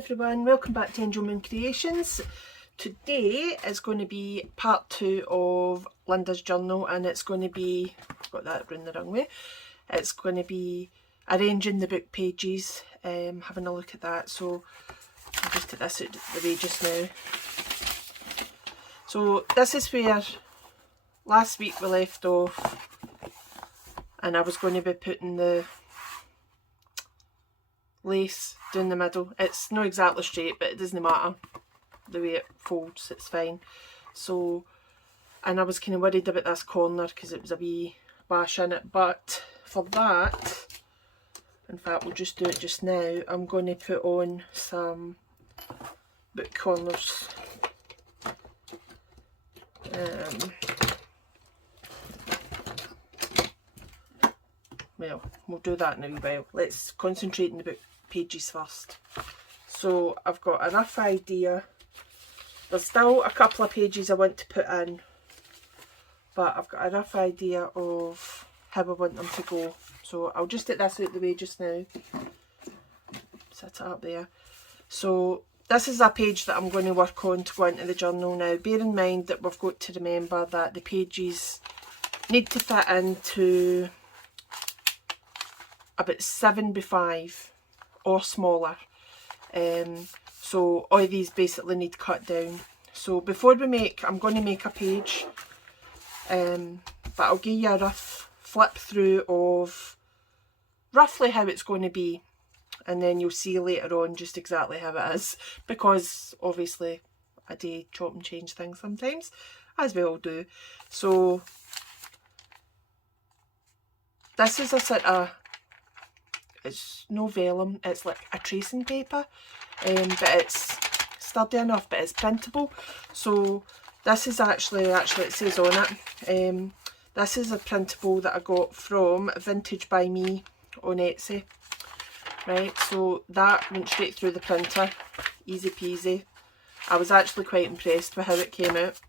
everyone, welcome back to Angel Moon Creations. Today is going to be part 2 of Lynda's journal, and it's going to be, got that round the wrong way, it's going to be arranging the book pages, having a look at that. So I'll just take this out the way just now. So this is where last week we left off, and I was going to be putting the lace down the middle. It's not exactly straight, but it doesn't matter the way it folds, it's fine. So, and I was kind of worried about this corner because it was a wee bash in it, but for that, in fact we'll just do it just now, I'm going to put on some book corners. Well, we'll do that in a wee while. Let's concentrate on the book pages first. So I've got a rough idea. There's still a couple of pages I want to put in, but I've got a rough idea of how I want them to go. So I'll just take this out the way just now. Set it up there. So this is a page that I'm going to work on to go into the journal now. Bear in mind that we've got to remember that the pages need to fit into about 7x5 or smaller. So all these basically need cut down. So before we make, I'm going to make a page, but I'll give you a rough flip through of roughly how it's going to be, and then you'll see later on just exactly how it is, because obviously I do chop and change things sometimes, as we all do. So this is a sort of, it's no vellum, it's like a tracing paper, but it's sturdy enough, but it's printable. So this is actually it says on it, this is a printable that I got from Vintagebyme on Etsy. Right, so that went straight through the printer, easy peasy. I was actually quite impressed with how it came out.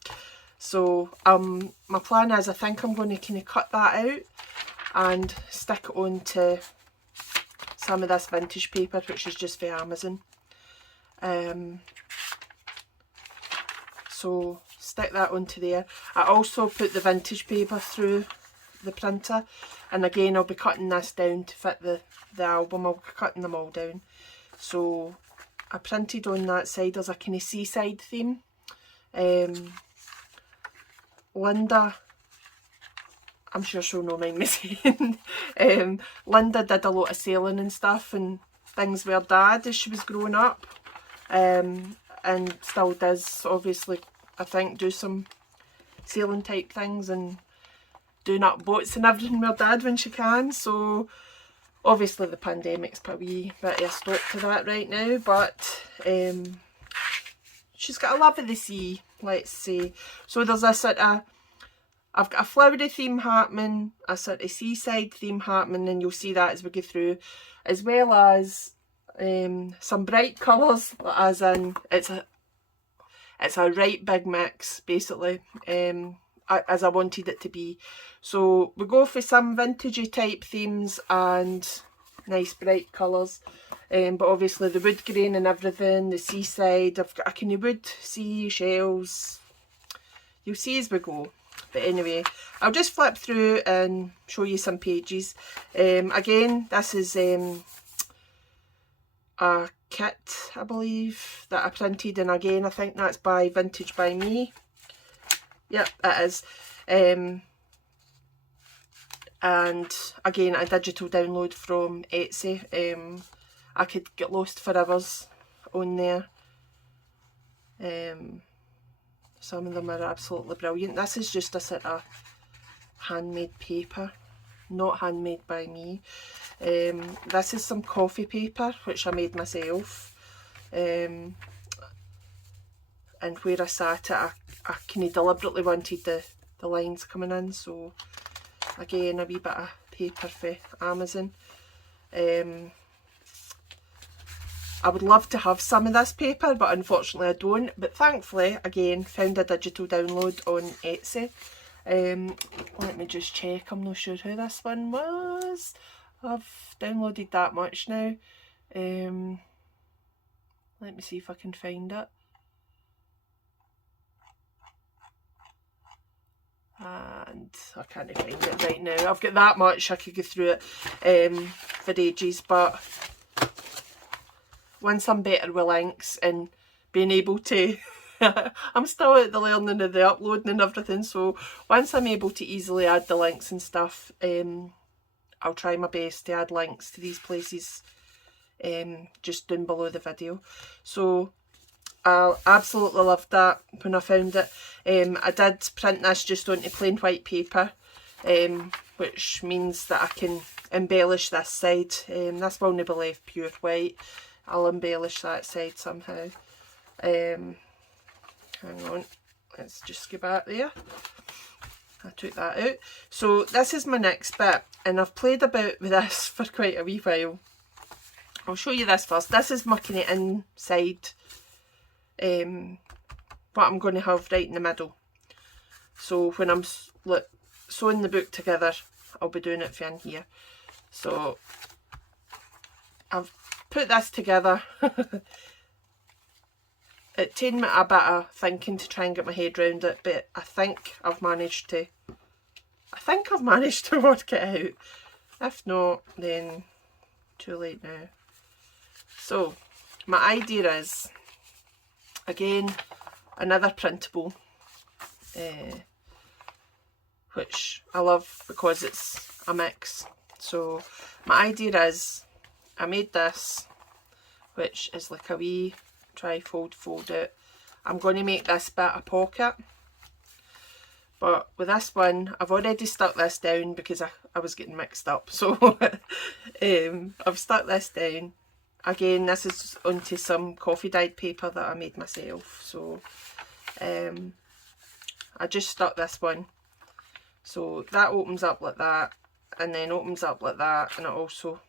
So my plan is, I think I'm going to kind of cut that out and stick it onto some of this vintage paper, which is just for Amazon. So stick that onto there. I also put the vintage paper through the printer, and again I'll be cutting this down to fit the album. I'll be cutting them all down. So I printed on that side, there's a kind of seaside theme. Lynda, I'm sure she'll not mind me saying, Lynda did a lot of sailing and stuff and things with her dad as she was growing up, and still does, obviously, I think, do some sailing type things and doing up boats and everything with her dad when she can. So obviously the pandemic's put a wee bit of a stop to that right now, but she's got a love of the sea, let's say. So there's a sort of, I've got a flowery theme happening, a sort of seaside theme happening, and you'll see that as we go through, as well as some bright colours, as in it's a right big mix basically, as I wanted it to be. So we go for some vintagey type themes and nice bright colours, but obviously the wood grain and everything, the seaside, I've got a kind of wood, sea, shells, you'll see as we go. But anyway, I'll just flip through and show you some pages. Again, this is a kit, I believe, that I printed, and again I think that's by Vintagebyme. Yep, it is. And again, a digital download from Etsy. I could get lost for hours on there. Some of them are absolutely brilliant. This is just a sort of handmade paper, not handmade by me. This is some coffee paper which I made myself, and where I sat it, I kind of deliberately wanted the lines coming in. So again, a wee bit of paper for Amazon. I would love to have some of this paper, but unfortunately I don't. But thankfully, again, found a digital download on Etsy. Let me just check, I'm not sure who this one was. I've downloaded that much now. Let me see if I can find it. And I can't find it right now. I've got that much, I could go through it for ages, but once I'm better with links and being able to I'm still at the learning of the uploading and everything, so once I'm able to easily add the links and stuff, I'll try my best to add links to these places just down below the video. So I absolutely loved that when I found it. I did print this just onto plain white paper, which means that I can embellish this side. This will not be left pure white. I'll embellish that side somehow. Hang on, let's just go back there. I took that out. So this is my next bit, and I've played about with this for quite a wee while. I'll show you this first. This is my kind of inside, what I'm going to have right in the middle. So when I'm sewing the book together, I'll be doing it from here. So I've put this together. It took me a bit of thinking to try and get my head around it, but I think I've managed to work it out. If not, then too late now. So my idea is, again, another printable, which I love because it's a mix. So my idea is, I made this, which is like a wee tri-fold fold out. I'm going to make this bit a pocket, but with this one I've already stuck this down because I was getting mixed up, so I've stuck this down. Again, this is onto some coffee dyed paper that I made myself, so I just stuck this one, so that opens up like that and then opens up like that, and it also,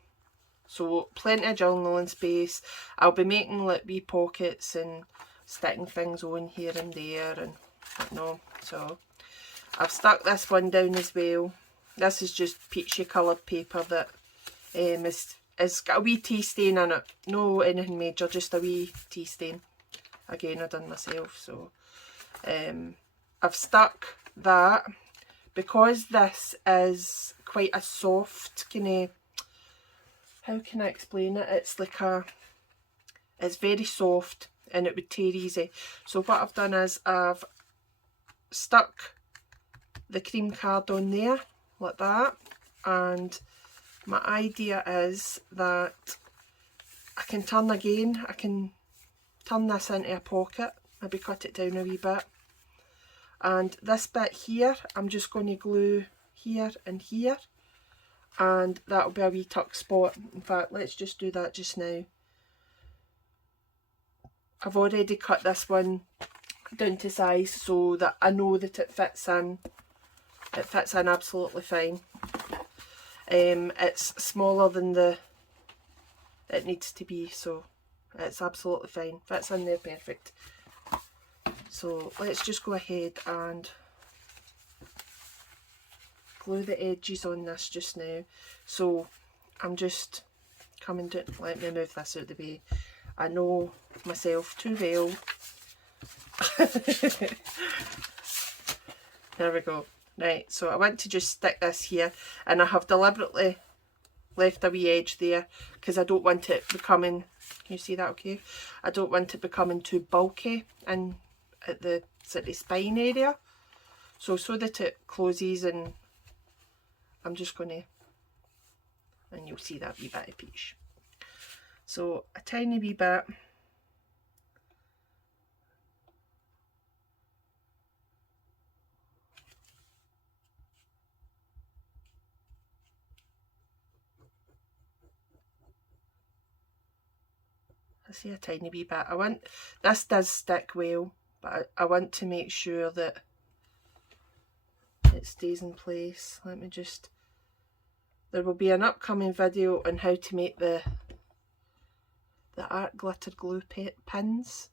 so plenty of journaling space. I'll be making like wee pockets and sticking things on here and there and whatnot. So I've stuck this one down as well. This is just peachy coloured paper that is got a wee tea stain in it. No anything major, just a wee tea stain. Again, I done myself. So I've stuck that because this is quite a soft kind of, how can I explain it? It's like it's very soft and it would tear easy. So what I've done is I've stuck the cream card on there like that, and my idea is that I can turn again, I can turn this into a pocket, maybe cut it down a wee bit, and this bit here I'm just going to glue here and here, and that'll be a wee tuck spot. In fact, let's just do that just now. I've already cut this one down to size so that I know that it fits in. It fits in absolutely fine. It's smaller than it needs to be, so it's absolutely fine. Fits in there perfect. So let's just go ahead and glue the edges on this just now. So I'm just coming down, let me move this out of the way. I know myself too well. There we go. Right, so I want to just stick this here, and I have deliberately left a wee edge there because I don't want it becoming, can you see that okay? I don't want it becoming too bulky and at the sort of spine area. So that it closes, and I'm just going to, and you'll see that wee bit of peach. So a tiny wee bit. I see a tiny wee bit. I want, this does stick well, but I want to make sure that it stays in place. Let me just, there will be an upcoming video on how to make the art glitter glue pins,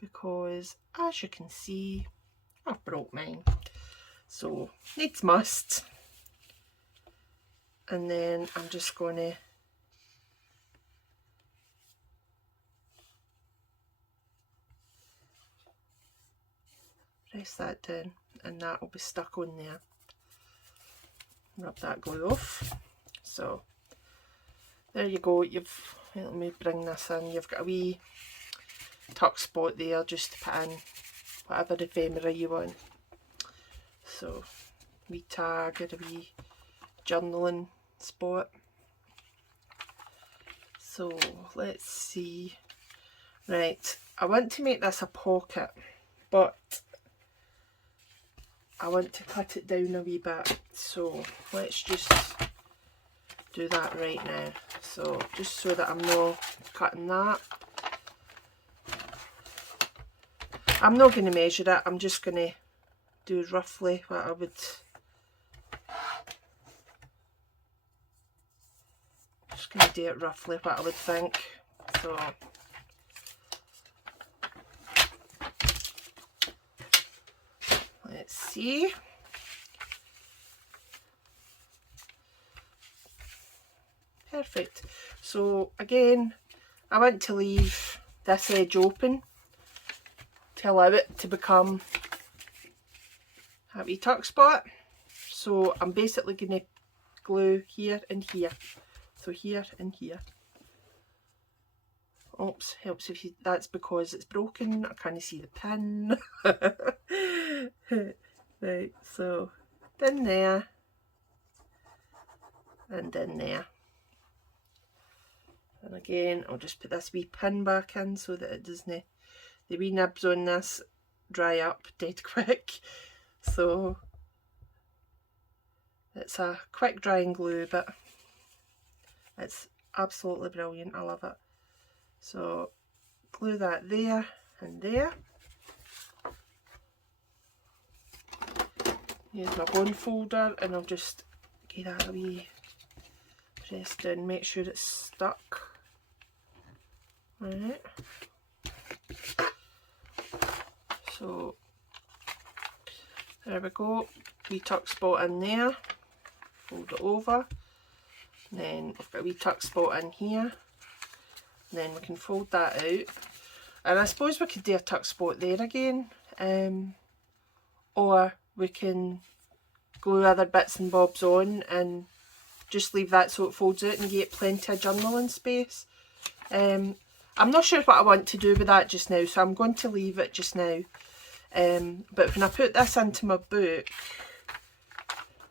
because as you can see I've broke mine, so needs must. And then I'm just going to press that down and that will be stuck on there. Rub that glue off. So there you go. Let me bring this in. You've got a wee tuck spot there just to put in whatever ephemera you want. So wee tag or a wee journaling spot. So let's see. Right, I want to make this a pocket, but I want to cut it down a wee bit. So let's just do that right now. So just so that I'm not cutting that. I'm not going to measure it, I'm just going to do roughly what I would. Just going to do it roughly what I would think. So let's see. Perfect. So again, I want to leave this edge open to allow it to become a wee tuck spot. So I'm basically going to glue here and here. So here and here. Oops, helps if you, that's because it's broken, I can't see the pin. Right, so in there and in there. And again, I'll just put this wee pin back in so that it doesn't, the wee nibs on this dry up dead quick. So it's a quick drying glue, but it's absolutely brilliant, I love it. So glue that there and there. Use my bone folder and I'll just give that a wee press down, make sure it's stuck. Right. So there we go, wee tuck spot in there, fold it over, and then we've got a wee tuck spot in here, and then we can fold that out, and I suppose we could do a tuck spot there again, or we can glue other bits and bobs on and just leave that so it folds out and you get plenty of journaling space. I'm not sure what I want to do with that just now, so I'm going to leave it just now. But when I put this into my book,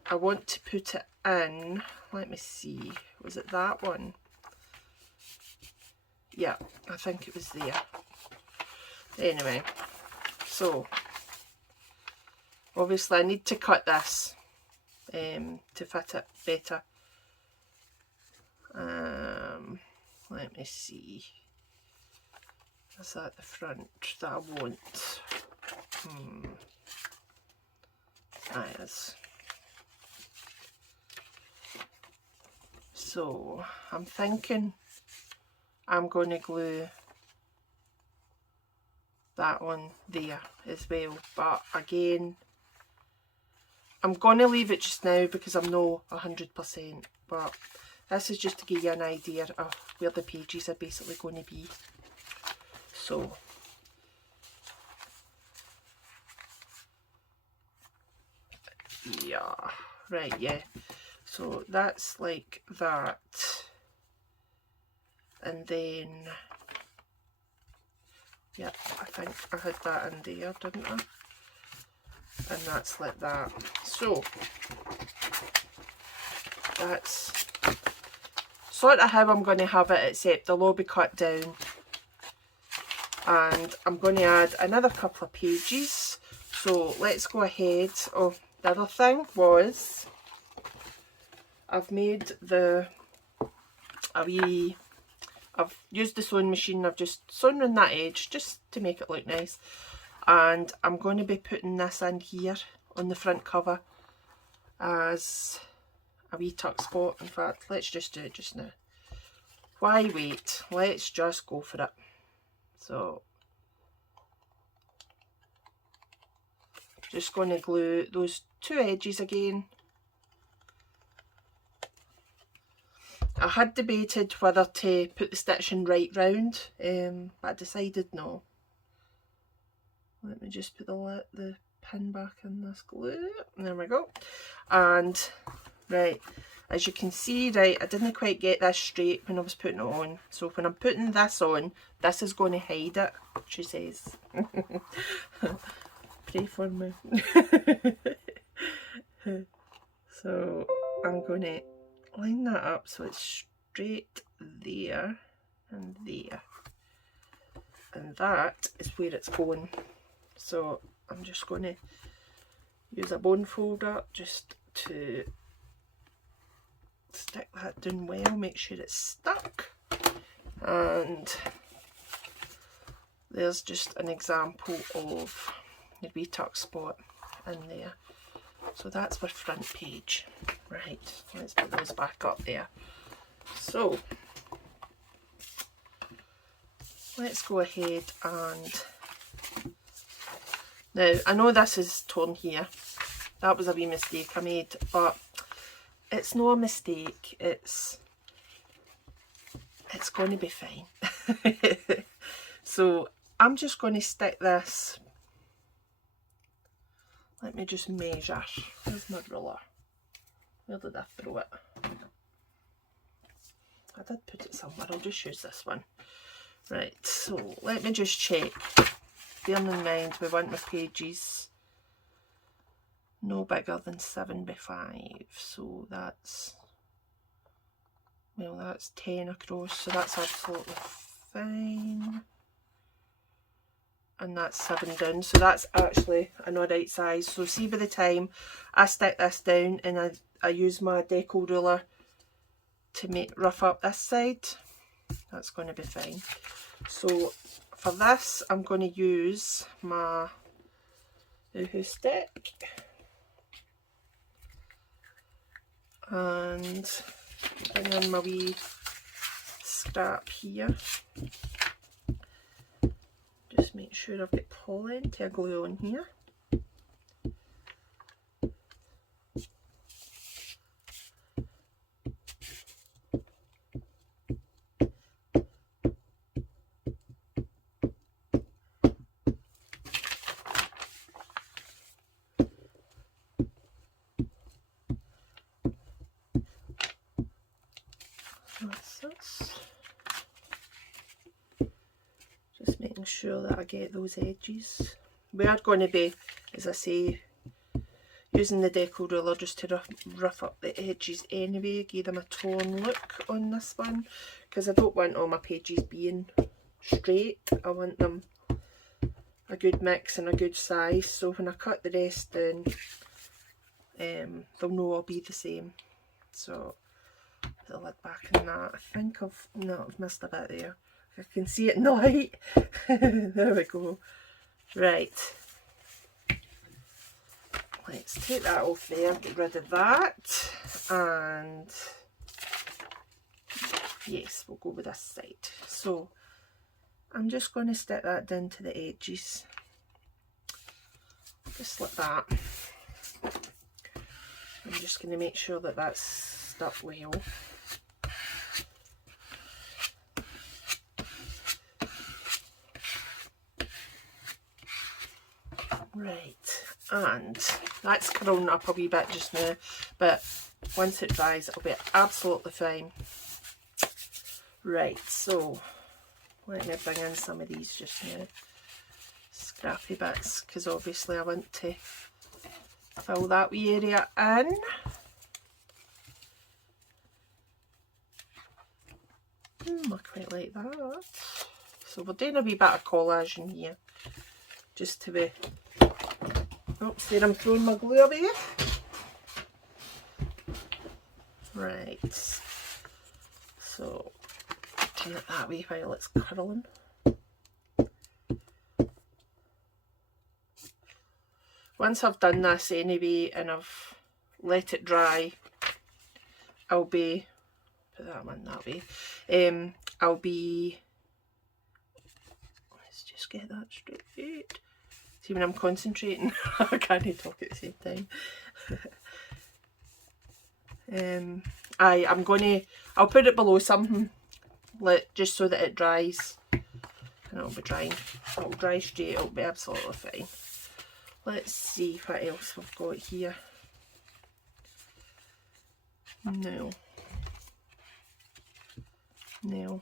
I want to put it in, let me see, was it that one? Yeah, I think it was there. Anyway, so obviously I need to cut this to fit it better. Let me see. Is that the front that I want? That is. So I'm thinking I'm going to glue that one there as well, but again I'm going to leave it just now because I'm not 100%, but this is just to give you an idea of where the pages are basically going to be. So yeah, right, yeah, so that's like that, and then yeah, I think I had that in there, didn't I? And that's like that. So that's sort of how I'm going to have it, except they'll all be cut down. And I'm going to add another couple of pages. So let's go ahead. Oh, the other thing was I've made I've used the sewing machine. I've just sewn around that edge just to make it look nice. And I'm going to be putting this in here on the front cover as a wee tuck spot. In fact, let's just do it just now. Why wait? Let's just go for it. So just going to glue those two edges again. I had debated whether to put the stitching right round, but I decided no. Let me just put the pin back in this glue. There we go. And right, as you can see, right, I didn't quite get this straight when I was putting it on. So when I'm putting this on, this is going to hide it, she says. Pray for me. So I'm going to line that up so it's straight there and there. And that is where it's going. So I'm just going to use a bone folder just to stick that down well, make sure it's stuck. And there's just an example of the wee tuck spot in there. So that's our front page. Right, let's put those back up there. So let's go ahead and, now I know this is torn here, that was a wee mistake I made, but it's not a mistake, it's going to be fine. So I'm just going to stick this, let me just measure, where's my ruler, where did I throw it? I did put it somewhere, I'll just use this one. Right, so let me just check, bearing in mind we want my pages no bigger than 7 by 5, so that's, well, that's 10 across, so that's absolutely fine. And that's 7 down, so that's actually an alright size. So see, by the time I stick this down and I use my deco ruler to rough up this side, that's going to be fine. So for this, I'm going to use my Uhu stick and bring in my wee scrap here. Just make sure I've got plenty of glue on here. Just making sure that I get those edges. We are going to be, as I say, using the deco ruler just to rough up the edges anyway, give them a torn look on this one, because I don't want all my pages being straight. I want them a good mix and a good size, so when I cut the rest down, they'll no all be the same. So put the lid back in that. I think I've missed a bit there. I can see it in the light. There we go. Right. Let's take that off there, get rid of that. And yes, we'll go with this side. So I'm just going to stick that down to the edges. Just like that. I'm just going to make sure that that's stuck well. Right, and that's curling up a wee bit just now, but once it dries it'll be absolutely fine. Right, so let me bring in some of these just now, scrappy bits, because obviously I want to fill that wee area in. I quite like that. So we're doing a wee bit of collage in here, just to be... Oops, there I'm throwing my glue away. Right, so turn it that way while it's curling. Once I've done this anyway and I've let it dry, I'll be, put that one that way, I'll be, let's just get that straight. See, when I'm concentrating, I can't talk at the same time. I'll put it below something, just so that it dries, and it'll be drying. It'll dry straight, it'll be absolutely fine. Let's see what else we've got here. No. No.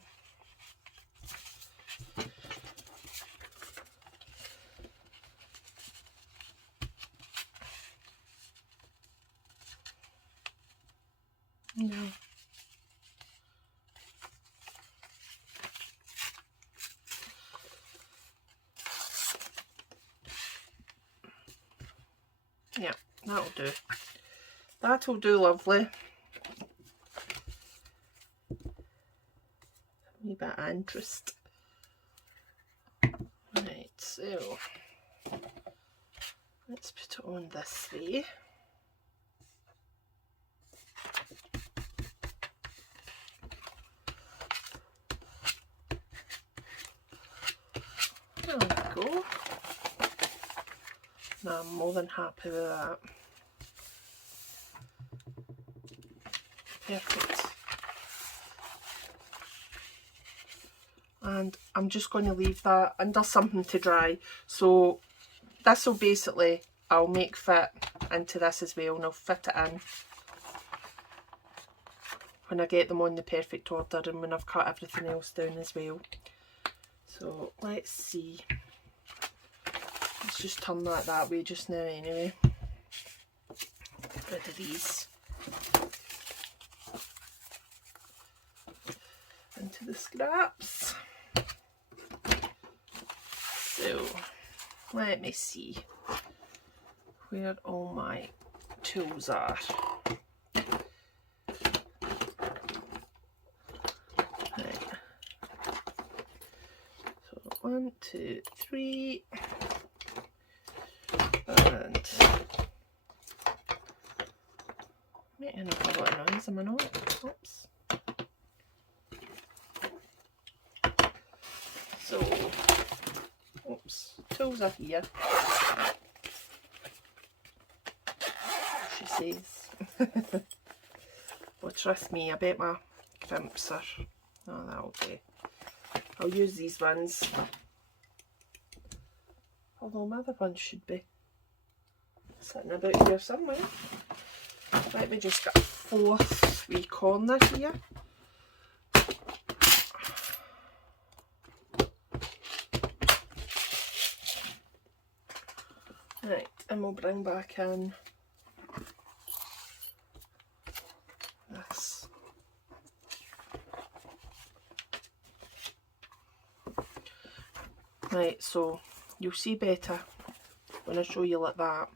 No. Yeah, that'll do. That'll do, lovely. A wee bit of interest. Right, so let's put it on this way. There we go. Now I'm more than happy with that. Perfect. And I'm just going to leave that under something to dry. So this will basically, I'll make fit into this as well, and I'll fit it in when I get them on the perfect order and when I've cut everything else down as well. So let's see. Let's just turn that way just now anyway. Get rid of these. Into the scraps. So let me see where all my tools are. Right. So 1, 2, 3, and making a lot of noise, am I not? Oops. So, oops, tools are here. She says. Well, trust me, I bet my crimps are. Oh, that'll do. I'll use these ones. Although my other ones should be sitting about here somewhere. Let me just get a fourth wee corner here. Right, and we'll bring back in this. Right, so you'll see better when I show you like that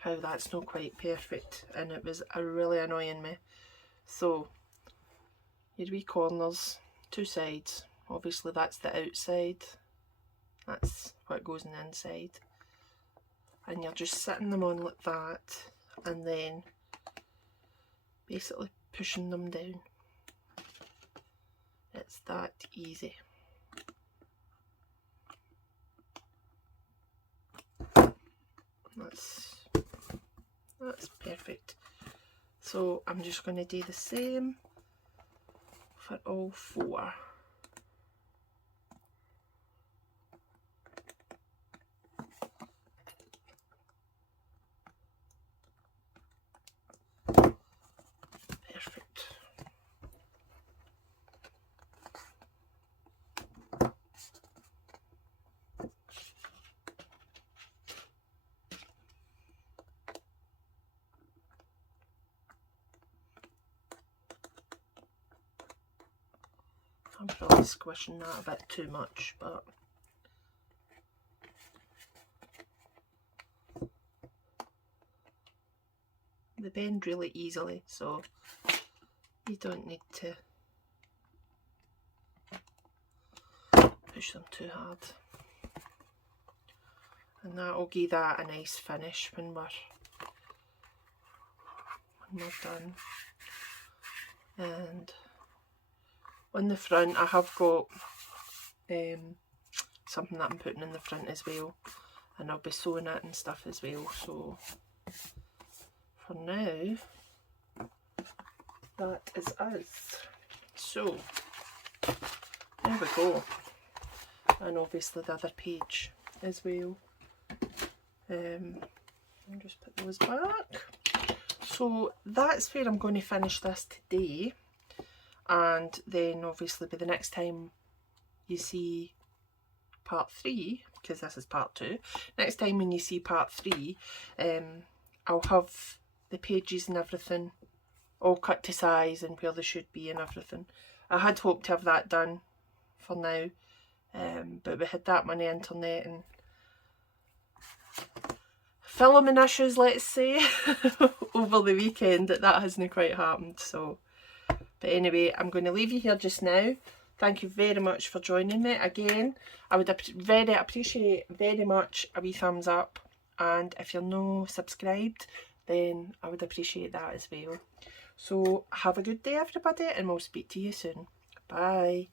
how that's not quite perfect, and it was really annoying me. So your wee corners, two sides, obviously that's the outside, that's what goes on the inside, and you're just sitting them on like that and then basically pushing them down. It's that easy. That's perfect. So I'm just going to do the same for all four. Perfect. I'm probably squishing that a bit too much, but they bend really easily, so you don't need to push them too hard. And that will give that a nice finish when we're done. And on the front I have got something that I'm putting in the front as well, and I'll be sewing it and stuff as well. So for now that is us. So there we go, and obviously the other page as well. I'll just put those back. So that's where I'm going to finish this today, and then obviously by the next time you see part 3, because this is part 2, next time when you see part 3, I'll have the pages and everything all cut to size and where they should be and everything. I had hoped to have that done for now, but we had that many internet and filming issues, let's say, over the weekend that hasn't quite happened. So, but anyway, I'm going to leave you here just now. Thank you very much for joining me again. I would appreciate very much a wee thumbs up, and if you're not subscribed, then I would appreciate that as well. So have a good day everybody, and we'll speak to you soon. Bye.